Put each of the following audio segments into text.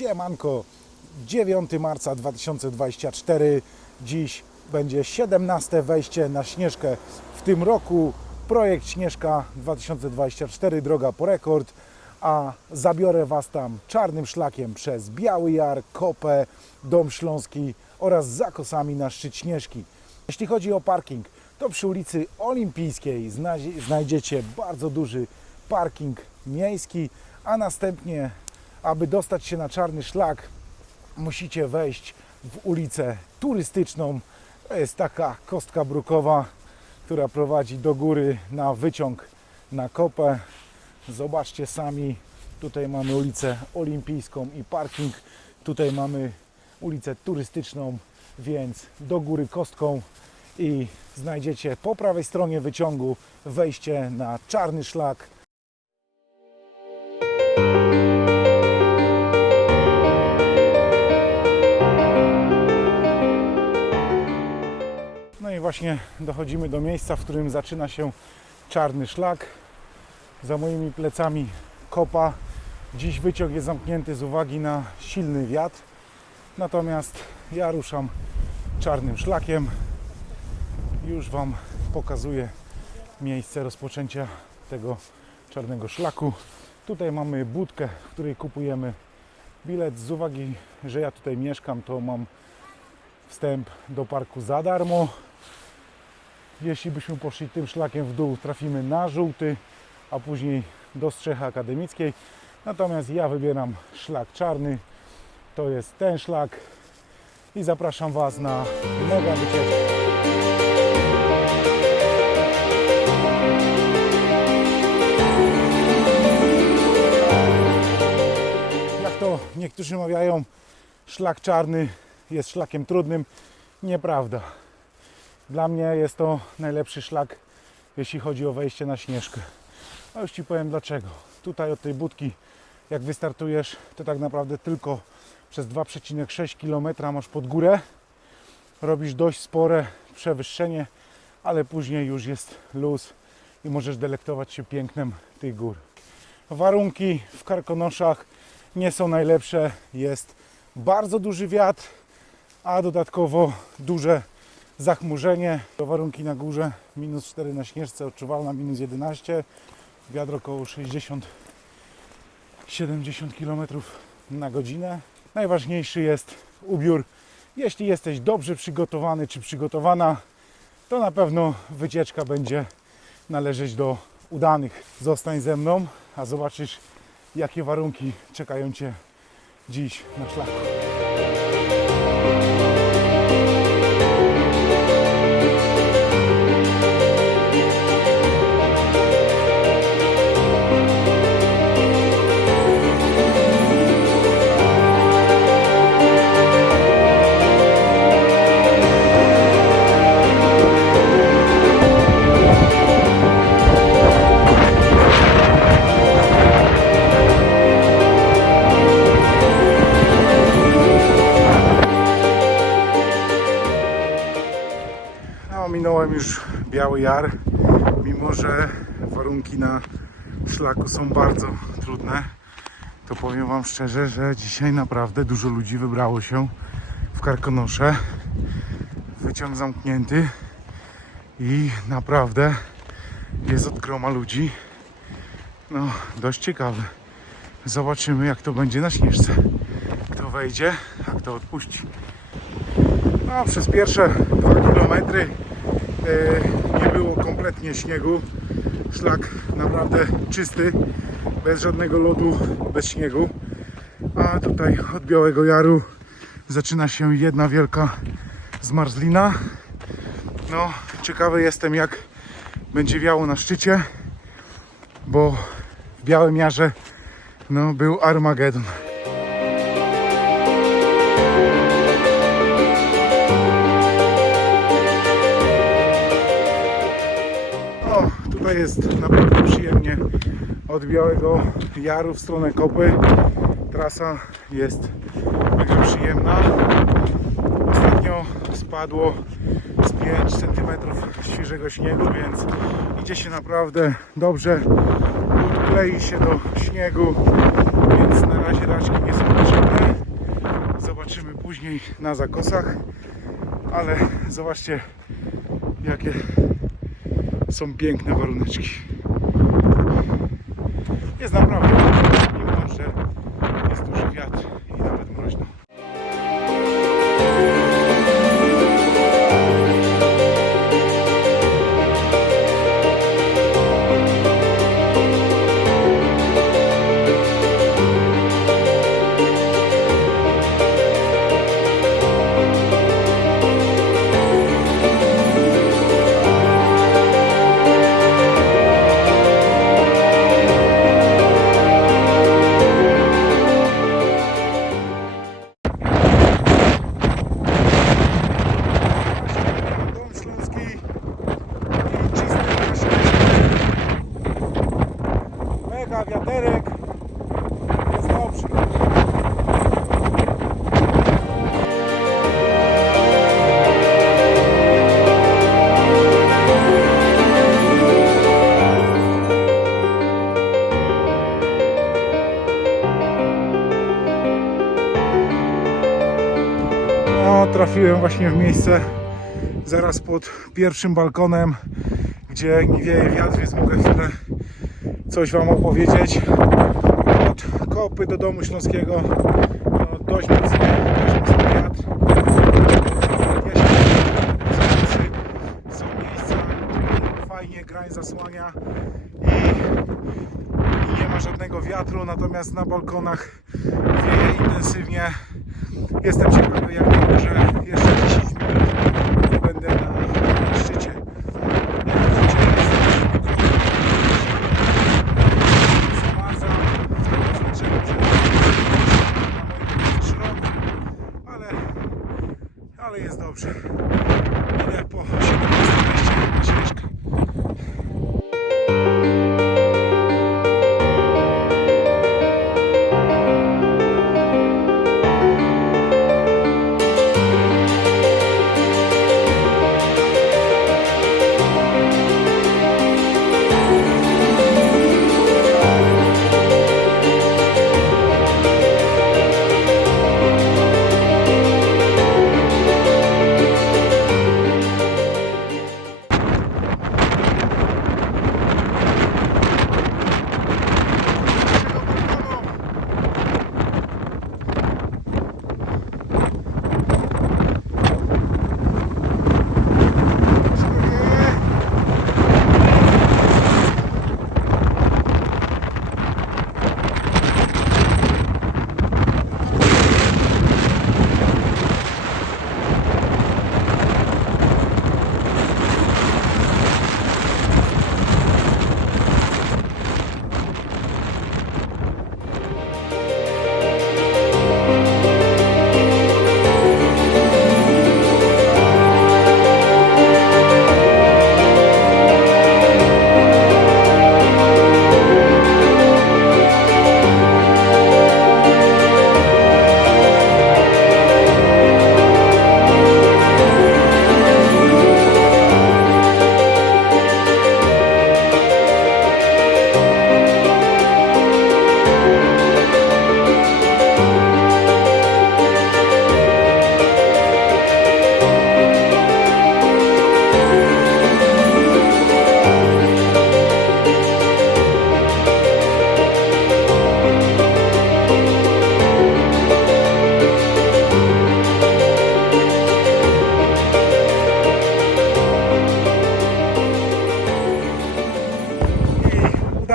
Siemanko, 9 marca 2024. Dziś będzie 17 wejście na Śnieżkę w tym roku. Projekt Śnieżka 2024, droga po rekord. A zabiorę Was tam czarnym szlakiem przez Biały Jar, Kopę, Dom Śląski oraz za kosami na szczyt Śnieżki. Jeśli chodzi o parking, to przy ulicy Olimpijskiej znajdzie- znajdziecie bardzo duży parking miejski, a następnie, aby dostać się na czarny szlak, musicie wejść w ulicę turystyczną. To jest taka kostka brukowa, która prowadzi do góry na wyciąg na kopę. Zobaczcie sami, tutaj mamy ulicę Olimpijską i parking. Tutaj mamy ulicę turystyczną, więc do góry kostką i znajdziecie po prawej stronie wyciągu wejście na czarny szlak. Właśnie dochodzimy do miejsca, w którym zaczyna się czarny szlak. Za moimi plecami kopa. Dziś wyciąg jest zamknięty z uwagi na silny wiatr. Natomiast ja ruszam czarnym szlakiem. Już Wam pokazuję miejsce rozpoczęcia tego czarnego szlaku. Tutaj mamy budkę, w której kupujemy bilet. Z uwagi, że ja tutaj mieszkam, to mam wstęp do parku za darmo. Jeśli byśmy poszli tym szlakiem w dół, trafimy na żółty, a później do strzechy akademickiej. Natomiast ja wybieram szlak czarny. To jest ten szlak i zapraszam Was na mega wycieczkę. Jak to niektórzy mawiają, szlak czarny jest szlakiem trudnym. Nieprawda. Dla mnie jest to najlepszy szlak, jeśli chodzi o wejście na śnieżkę. A już Ci powiem dlaczego. Tutaj od tej budki, jak wystartujesz, to tak naprawdę tylko przez 2,6 km masz pod górę. Robisz dość spore przewyższenie, ale później już jest luz i możesz delektować się pięknem tych gór. Warunki w Karkonoszach nie są najlepsze. Jest bardzo duży wiatr, a dodatkowo duże zachmurzenie. Warunki na górze minus 4 na śnieżce, odczuwalna minus 11, wiatr około 60-70 km na godzinę. Najważniejszy jest ubiór. Jeśli jesteś dobrze przygotowany czy przygotowana, to na pewno wycieczka będzie należeć do udanych. Zostań ze mną, a zobaczysz jakie warunki czekają Cię dziś na szlaku. Jar, mimo że warunki na szlaku są bardzo trudne, to powiem Wam szczerze, że dzisiaj naprawdę dużo ludzi wybrało się w Karkonosze. Wyciąg zamknięty i naprawdę jest od groma ludzi. No, dość ciekawe. Zobaczymy jak to będzie na śnieżce. Kto wejdzie, a kto odpuści. No, przez pierwsze dwa kilometry nie było kompletnie śniegu. Szlak naprawdę czysty, bez żadnego lodu, bez śniegu. A tutaj od Białego Jaru zaczyna się jedna wielka zmarzlina. No, ciekawy jestem jak będzie wiało na szczycie, bo w Białym Jarze no, był Armagedon. Tutaj jest naprawdę przyjemnie od Białego Jaru w stronę Kopy. Trasa jest mega przyjemna. Ostatnio spadło z 5 cm świeżego śniegu, więc idzie się naprawdę dobrze. Klei się do śniegu, więc na razie raczki nie są potrzebne. zobaczymy później na zakosach, ale zobaczcie jakie są piękne waruneczki. Jest naprawdę mimo, że jest duży wiatr i nawet mroźno. Trafiłem właśnie w miejsce zaraz pod pierwszym balkonem, gdzie nie wieje wiatr, więc mogę chwilę coś Wam opowiedzieć. Od kopy do domu śląskiego no, dość mocny, dość mocny wiatr. Są miejsca, fajnie grań zasłania i, i nie ma żadnego wiatru, natomiast na balkonach wieje intensywnie. Jestem ciekawy, jak może jeszcze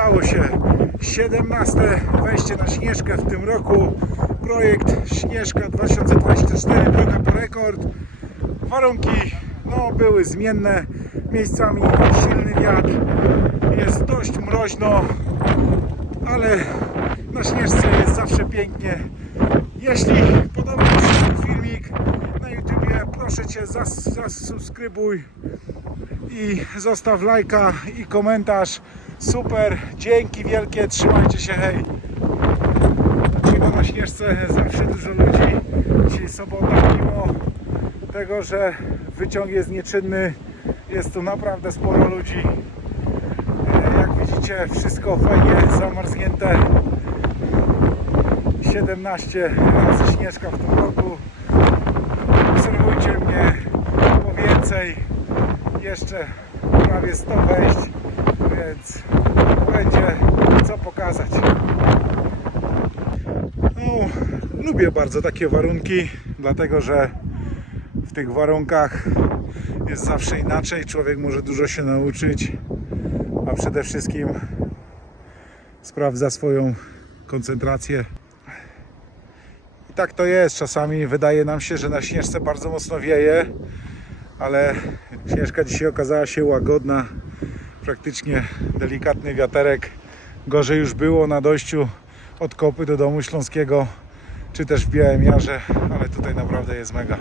udało się. 17 wejście na Śnieżkę w tym roku. Projekt Śnieżka 2024, droga po rekord. Warunki no, były zmienne, miejscami silny wiatr, jest dość mroźno, ale na Śnieżce jest zawsze pięknie. Jeśli podobał Ci się ten filmik na YouTubie, proszę Cię zas, zasubskrybuj i zostaw lajka i komentarz. Super, dzięki wielkie, trzymajcie się, hej! Mimo na Śnieżce zawsze dużo ludzi. Dzisiaj sobota, mimo tego, że wyciąg jest nieczynny, jest tu naprawdę sporo ludzi. E, Jak widzicie, wszystko fajnie zamarznięte. 17 razy Śnieżka w tym roku. Zaprosicie mnie po więcej. Jeszcze prawie 100 wejść, więc będzie co pokazać. No, lubię bardzo takie warunki, dlatego że w tych warunkach jest zawsze inaczej. Człowiek może dużo się nauczyć, a przede wszystkim sprawdza swoją koncentrację. I tak to jest. Czasami wydaje nam się, że na śnieżce bardzo mocno wieje, ale śnieżka dzisiaj okazała się łagodna. Praktycznie delikatny wiaterek. Gorzej już było na dojściu od Kopy do domu Śląskiego, czy też w Białym Jarze, ale tutaj naprawdę jest mega.